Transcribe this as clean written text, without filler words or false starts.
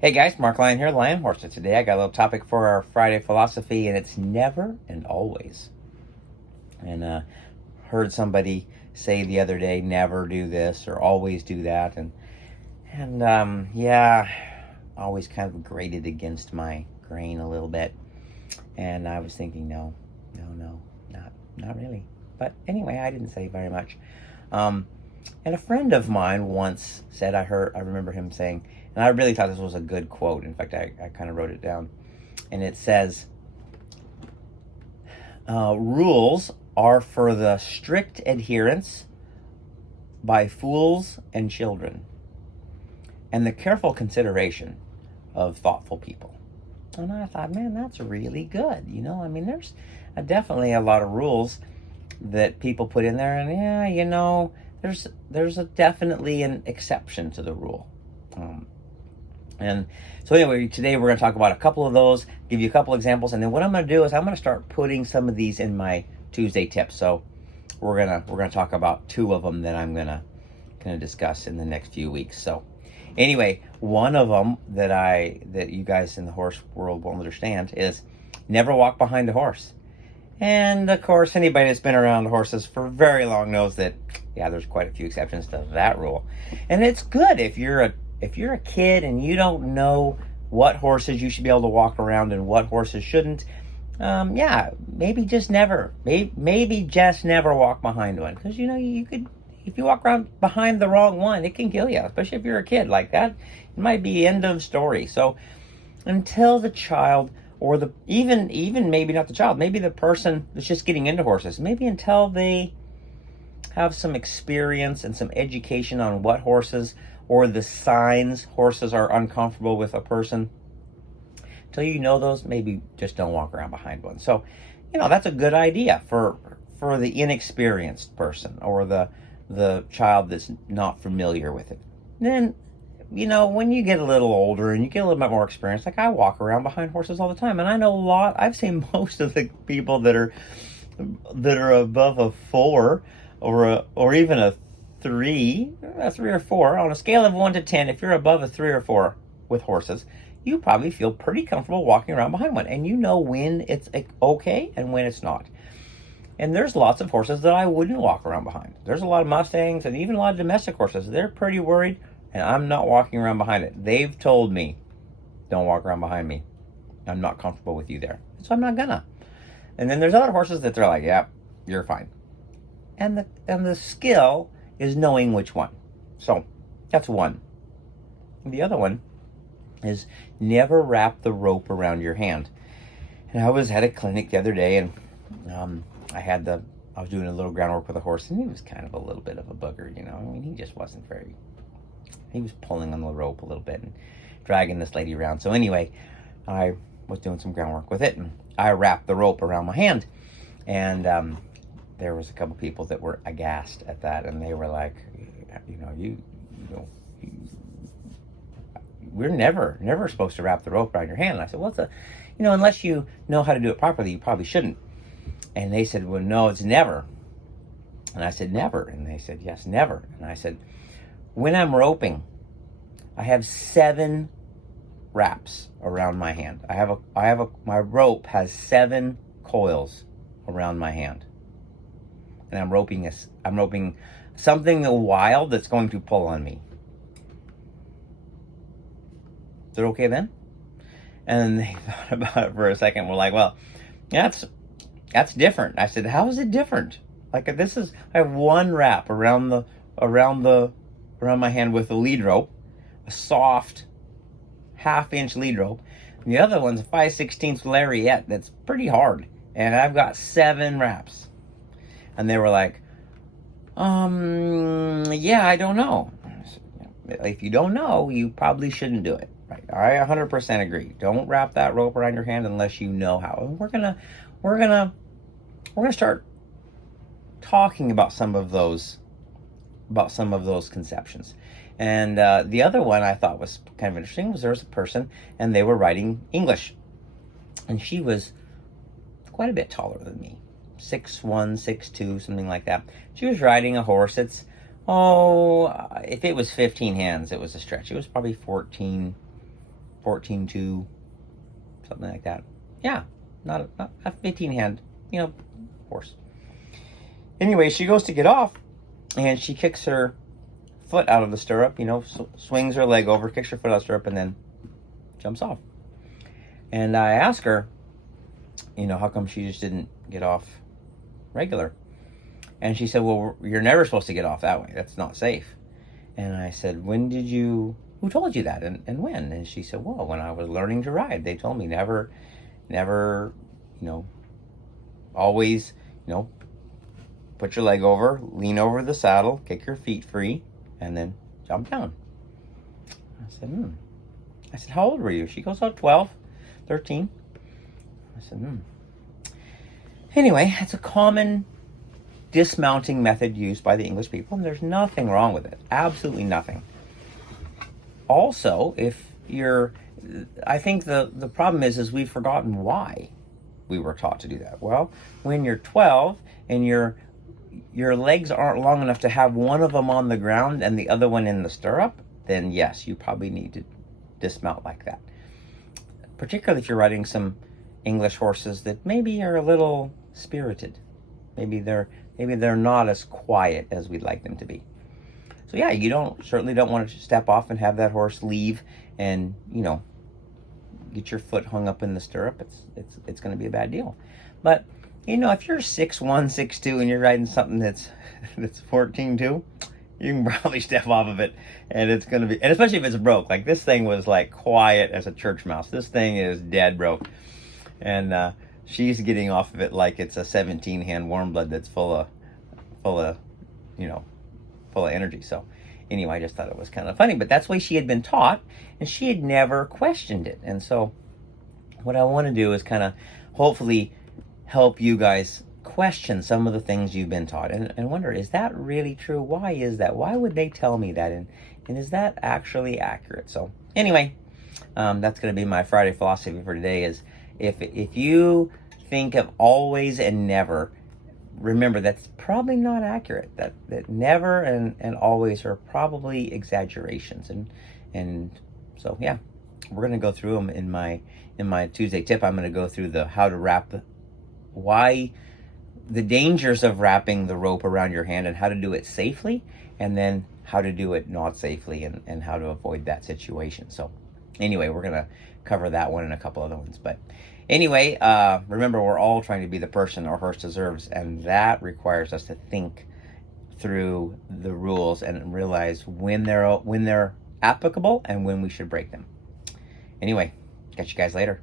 Hey guys, Mark Lyon here, Lion Horse. And today I got a little topic for our Friday philosophy, and it's never and always. And heard somebody say the other day, never do this or always do that, and yeah, always kind of grated against my grain a little bit. And I was thinking, no, not really. But anyway, I didn't say very much. And a friend of mine once said, I remember him saying, and I really thought this was a good quote. In fact, I kind of wrote it down. And it says, rules are for the strict adherence by fools and children, and the careful consideration of thoughtful people. And I thought, man, that's really good. I mean, there's definitely a lot of rules that people put in there. And yeah, there's definitely an exception to the rule. And so anyway, today we're going to talk about a couple of those, give you a couple examples, and then what I'm going to do is I'm going to start putting some of these in my Tuesday tips. So we're gonna talk about two of them that I'm gonna discuss in the next few weeks. So anyway, one of them that you guys in the horse world will understand is never walk behind a horse. And of course, anybody that's been around horses for very long knows that, yeah, there's quite a few exceptions to that rule. And it's good if you're a kid and you don't know what horses you should be able to walk around and what horses shouldn't. Yeah, maybe just never walk behind one, because you could, if you walk around behind the wrong one, it can kill you, especially if you're a kid like that. It might be end of story. So until the child, or even maybe not the child, maybe the person that's just getting into horses, maybe until they have some experience and some education on what horses, or the signs horses are uncomfortable with a person, until you know those, maybe just don't walk around behind one. So, that's a good idea for the inexperienced person, or the child that's not familiar with it. Then, when you get a little older and you get a little bit more experience, like I walk around behind horses all the time, and I know I've seen most of the people that are above a 4 or even a 3 or 4 on a scale of 1 to 10. If you're above a 3 or 4 with horses, you probably feel pretty comfortable walking around behind one, and you know when it's okay and when it's not. And there's lots of horses that I wouldn't walk around behind. There's a lot of Mustangs and even a lot of domestic horses. They're pretty worried, and I'm not walking around behind it. They've told me, don't walk around behind me. I'm not comfortable with you there. So I'm not gonna. And then there's other horses that they're like, yeah, you're fine. And the skill is knowing which one. So that's one. The other one is never wrap the rope around your hand. And I was at a clinic the other day, and I was doing a little groundwork with a horse, and he was kind of a little bit of a booger, I mean, he just wasn't he was pulling on the rope a little bit and dragging this lady around. So anyway, I was doing some groundwork with it, and I wrapped the rope around my hand. And there was a couple people that were aghast at that, and they were like, we're never supposed to wrap the rope around your hand. And I said, well, unless you know how to do it properly, you probably shouldn't. And they said, well, no, it's never. And I said, never. And they said, yes, never. And I said, when I'm roping, I have 7 wraps around my hand. My rope has 7 coils around my hand. And I'm roping something wild that's going to pull on me. Is it okay then? And they thought about it for a second. We're like, well, that's different. I said, how is it different? Like, I have 1 wrap around my hand with a lead rope, a soft 1/2-inch lead rope. And the other one's a 5/16 lariat that's pretty hard. And I've got 7 wraps. And they were like, yeah, I don't know. If you don't know, you probably shouldn't do it. Right? I 100% agree. Don't wrap that rope around your hand unless you know how. And we're gonna start talking about some of those conceptions. And the other one I thought was kind of interesting was there was a person, and they were writing English, and she was quite a bit taller than me, 6'1", 6'2", something like that. She was riding a horse that's, Oh, if it was 15 hands, it was a stretch. It was probably 14, 2, something like that. Yeah, not a 15 hand, horse. Anyway, she goes to get off, and she kicks her foot out of the stirrup, swings her leg over, kicks her foot out of the stirrup, and then jumps off. And I ask her, how come she just didn't get off regular? And she said, well, you're never supposed to get off that way. That's not safe. And I said, who told you that, and when? And she said, well, when I was learning to ride, they told me never, always, put your leg over, lean over the saddle, kick your feet free, and then jump down. I said, how old were you? She goes, 12, 13. I said, Anyway, it's a common dismounting method used by the English people, and there's nothing wrong with it. Absolutely nothing. Also, I think the problem is we've forgotten why we were taught to do that. Well, when you're 12 and your legs aren't long enough to have one of them on the ground and the other one in the stirrup, then yes, you probably need to dismount like that. Particularly if you're riding some English horses that maybe are a little spirited. Maybe they're not as quiet as we'd like them to be. So yeah, you certainly don't want to step off and have that horse leave and, get your foot hung up in the stirrup. It's going to be a bad deal. But, if you're 6'1", 6'2", and you're riding something that's 14'2", you can probably step off of it, and it's going to be, and especially if it's broke. Like, this thing was like quiet as a church mouse. This thing is dead broke. And she's getting off of it like it's a 17-hand warm blood that's full of energy. So anyway, I just thought it was kind of funny, but that's the way she had been taught, and she had never questioned it. And so what I want to do is kind of hopefully help you guys question some of the things you've been taught and wonder, is that really true? Why is that? Why would they tell me that? And is that actually accurate? So anyway, that's going to be my Friday philosophy for today is if you think of always and never, remember that's probably not accurate. That never and always are probably exaggerations. And so yeah, we're going to go through them in my Tuesday tip. I'm going to go through how to wrap the dangers of wrapping the rope around your hand and how to do it safely, and then how to do it not safely and how to avoid that situation. So anyway, we're going to cover that one and a couple other ones. But anyway, remember, we're all trying to be the person our horse deserves, and that requires us to think through the rules and realize when they're applicable and when we should break them. Anyway, catch you guys later.